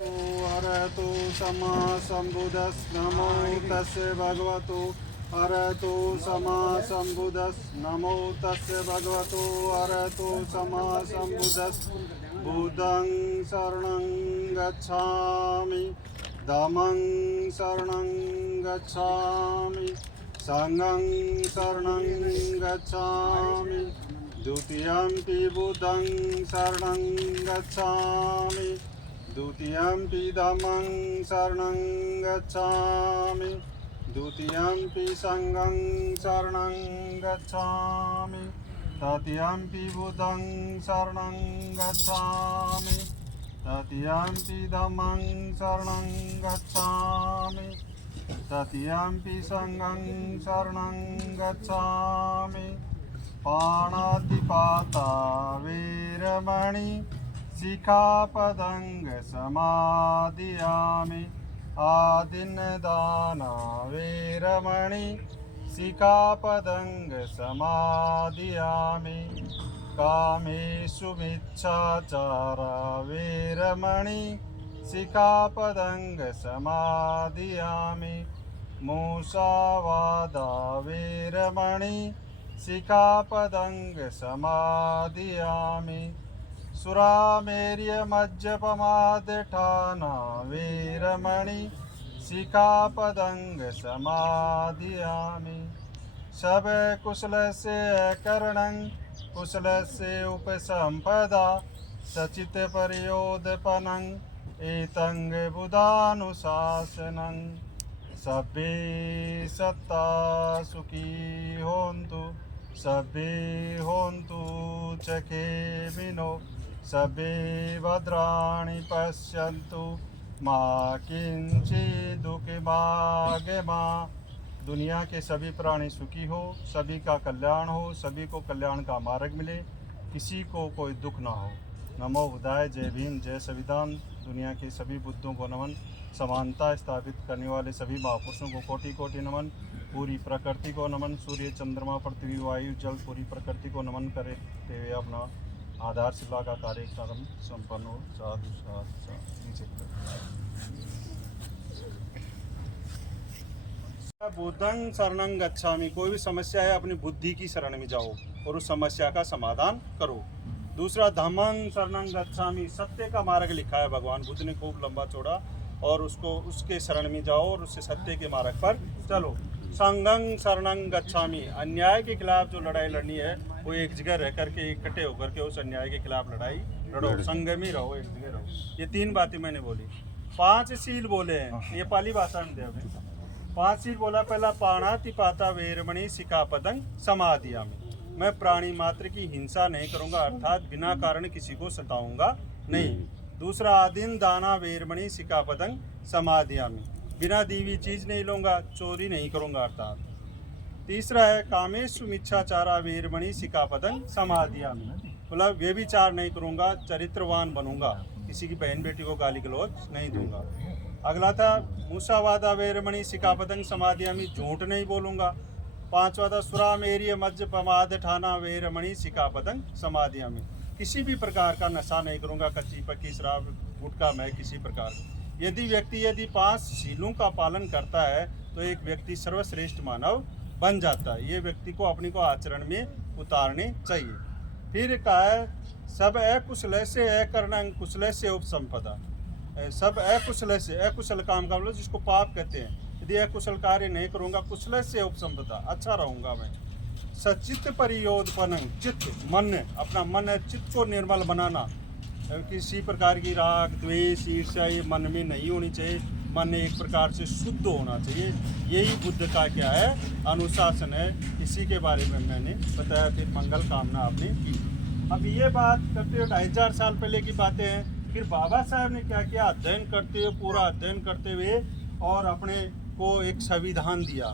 अरहतो सम्मा सम्बुद्धस् नमो तस्य भगवतो अरहतो सम्मा सम्बुद्धस् नमो तस्य भगवतो अरहतो सम्मा सम्बुद्धस् बुद्धं शरणं गच्छामि धम्मं शरणं गच्छामि संघं शरणं गच्छामि द्वितीयंपि बुद्धं शरणं गच्छामि द्वितीयंपि धम्मं शरणं गच्छामि द्वितीयंपि संघं शरणं गच्छामि तृतीयंपि बुद्धं शरणं गच्छामि तृतीयंपि धम्मं शरणं गच्छामि तृतीयंपि संघं शरणं गच्छामि पाणातिपाता वीरमणि शिखापदं समादियामि आदिन्नदाना वीरमणि शिखापदं समादियामि कामेषु मिच्छाचारा वीरमणि शिखापदं समादियामि मूषावादा वीरमणि शिखापदं समादियामि सुरामेर्य मज्जपमादठाना वीरमणि शिखापदं समादियामि सब कुशलस्य करणं कुशलस्य उपसंपदा सचित पर्योदपनं एतं बुधानुशासनं सभ्ये सत्ता सुखी होन्तु सभ्ये होन्तु चखेमिनो सभ्ये भद्राणि पश्यन्तु मा किंचिदुःखमागमा। दुनिया के सभी प्राणी सुखी हो, सभी का कल्याण हो, सभी को कल्याण का मार्ग मिले, किसी को कोई दुख ना हो। नमो बुद्धाय। जय भीम, जय संविधान। दुनिया के सभी बुद्धों को नमन। समानता स्थापित करने वाले सभी महापुरुषों को कोटि कोटि नमन। पूरी प्रकृति को नमन। सूर्य, चंद्रमा, पृथ्वी, वायु, जल, पूरी प्रकृति को नमन करते हुए अपना आधारशिला का कार्यक्रम संपन्न हो। साधु साधु साधु। नीचे बुद्धं शरणं गच्छामि। कोई भी समस्या है अपनी बुद्धि की शरण में जाओ और उस समस्या का समाधान करो। दूसरा, धम्मं शरणं गच्छामि। सत्य का मार्ग लिखा है भगवान बुद्ध ने, खूब लंबा चौड़ा, और उसको उसके शरण में जाओ और उससे सत्य के मार्ग पर चलो। संघं शरणं गच्छामि। अन्याय के खिलाफ जो लड़ाई लड़नी है वो एक जगह रह करके इकट्ठे होकर के उस अन्याय के खिलाफ लड़ाई लड़ो। संघ में रहो, एक जगह रहो। ये 3 बातें मैंने बोली। 5 शील बोले हैं, ये पाली भाषा में देव। 5 शील बोला। पहला, पाणातिपाता वेरमणि शिखापदं समादियामि। मैं प्राणी मात्र की हिंसा नहीं करूंगा, अर्थात बिना कारण किसी को सताऊंगा नहीं। दूसरा, आदिन दाना वेरमणि शिखापदं समादियामि। बिना दी हुई चीज नहीं लूंगा, चोरी नहीं करूंगा अर्थात। तीसरा है, कामेषु मिच्छाचारा वेरमणि शिखापदं समादियामि। मतलब व्यभिचार नहीं करूंगा, चरित्रवान बनूंगा, किसी की बहन बेटी को गाली गलौज नहीं दूंगा। अगला था, मूषावादा वेरमणि शिखापदं समादियामि। झूठ नहीं बोलूंगा। 5वां था, सुरामेर्य मज्जपमाद ठाना वेरमणि शिखापदं समादियामि। किसी भी प्रकार का नशा नहीं करूंगा, कच्ची पक्की शराब, गुटखा, मैं किसी प्रकार। यदि व्यक्ति 5 शीलों का पालन करता है तो एक व्यक्ति सर्वश्रेष्ठ मानव बन जाता है। ये व्यक्ति को अपनी को आचरण में उतारने चाहिए। फिर कहा है, सब अकुशल से अकरणं कुशल से उपसंपदा। सब अकुशल से, अकुशल काम का मतलब जिसको पाप कहते हैं। यदि अकुशल कार्य नहीं करूँगा, कुशल से उपसंपदा, अच्छा रहूँगा मैं। सचित परियोदपनं, चित्त, मन, अपना मन है, चित्त को निर्मल बनाना। किसी प्रकार की राग, द्वेष, ईर्ष्या ये मन में नहीं होनी चाहिए। मन एक प्रकार से शुद्ध होना चाहिए। यही बुद्ध का क्या है, अनुशासन है। इसी के बारे में मैंने बताया। फिर मंगल कामना आपने की। अब ये बात करते हुए 2500 साल पहले की बातें हैं। फिर बाबा साहब ने क्या किया, अध्ययन करते हुए, पूरा अध्ययन करते हुए, और अपने को एक संविधान दिया।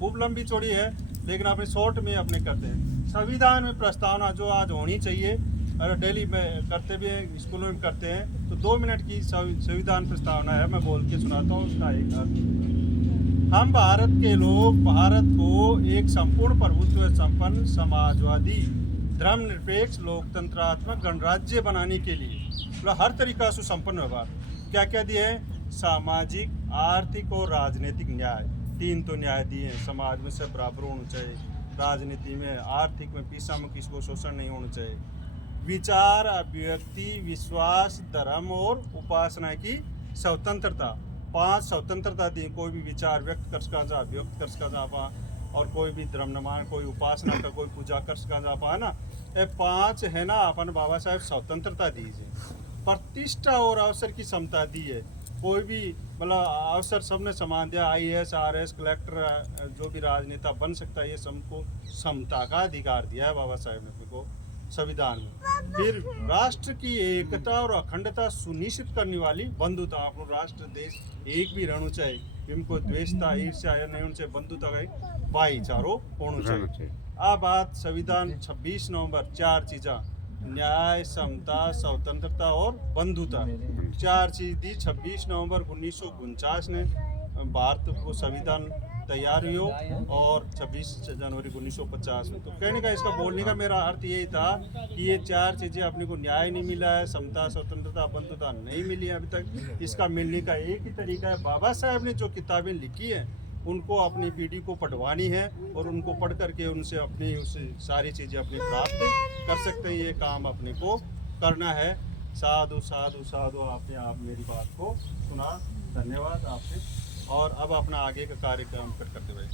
खूब लंबी चौड़ी है लेकिन अपने शॉर्ट में अपने करते हैं। संविधान में प्रस्तावना जो आज होनी चाहिए, और डेली में करते हुए स्कूलों में करते हैं, तो 2 मिनट की संविधान प्रस्तावना है, मैं बोल के सुनाता हूँ उसका एक अर्थ। हम भारत के लोग भारत को एक संपूर्ण प्रभुत्व संपन्न समाजवादी धर्मनिरपेक्ष लोकतंत्रात्मक गणराज्य बनाने के लिए मतलब हर तरीका से संपन्न व्यवहार क्या क्या दिए हैं? सामाजिक, आर्थिक और राजनीतिक न्याय। 3 तो न्याय दिए हैं। समाज में सब बराबर होना चाहिए, राजनीति में, आर्थिक में किसी में किसी को शोषण नहीं होना चाहिए, विचार, अभिव्यक्ति, विश्वास, धर्म और उपासना की स्वतंत्रता। 5 स्वतंत्रता दी, कोई भी विचार व्यक्त कर सका जा, व्यक्त कर सका जा पा, और कोई भी धर्म न मान, कोई उपासना का, कोई पूजा कर सका जा पा ना। ये 5 है ना, अपन बाबा साहेब स्वतंत्रता दीजिए। प्रतिष्ठा और अवसर की समता दी है। कोई भी मतलब अवसर सबने समान दिया, IAS, RS, कलेक्टर, जो भी राजनेता बन सकता है, ये सबको समता का अधिकार दिया है बाबा साहेब ने अपने को संविधान में। फिर राष्ट्र की एकता और अखंडता सुनिश्चित करने वाली बंधुता। अपना राष्ट्र देश एक भी रहना चाहिए, इनको द्वेषता, ईर्ष्या नहीं होनी चाहिए, बंधुता का भाईचारो होना चाहिए। अब बात संविधान 26 नवंबर 4 चीज़ा, न्याय, समता, स्वतंत्रता और बंधुता, 4 चीज दी 26 नवंबर 1949 ने भारत को संविधान तैयार हुई, और 26 जनवरी 1950 में। तो कहने का, इसका बोलने का मेरा अर्थ यही था कि ये 4 चीज़ें अपने को न्याय नहीं मिला है, समता, स्वतंत्रता, बंधुता नहीं मिली है अभी तक। इसका मिलने का एक ही तरीका है, बाबा साहब ने जो किताबें लिखी हैं उनको अपनी पीढ़ी को पढ़वानी है, और उनको पढ़ करके उनसे अपनी उस सारी चीज़ें अपनी प्राप्त कर सकते हैं। ये काम अपने को करना है। साधु साधु साधु, आपने आप मेरी बात को सुना, धन्यवाद आपसे। और अब अपना आगे का कार्यक्रम करते हुए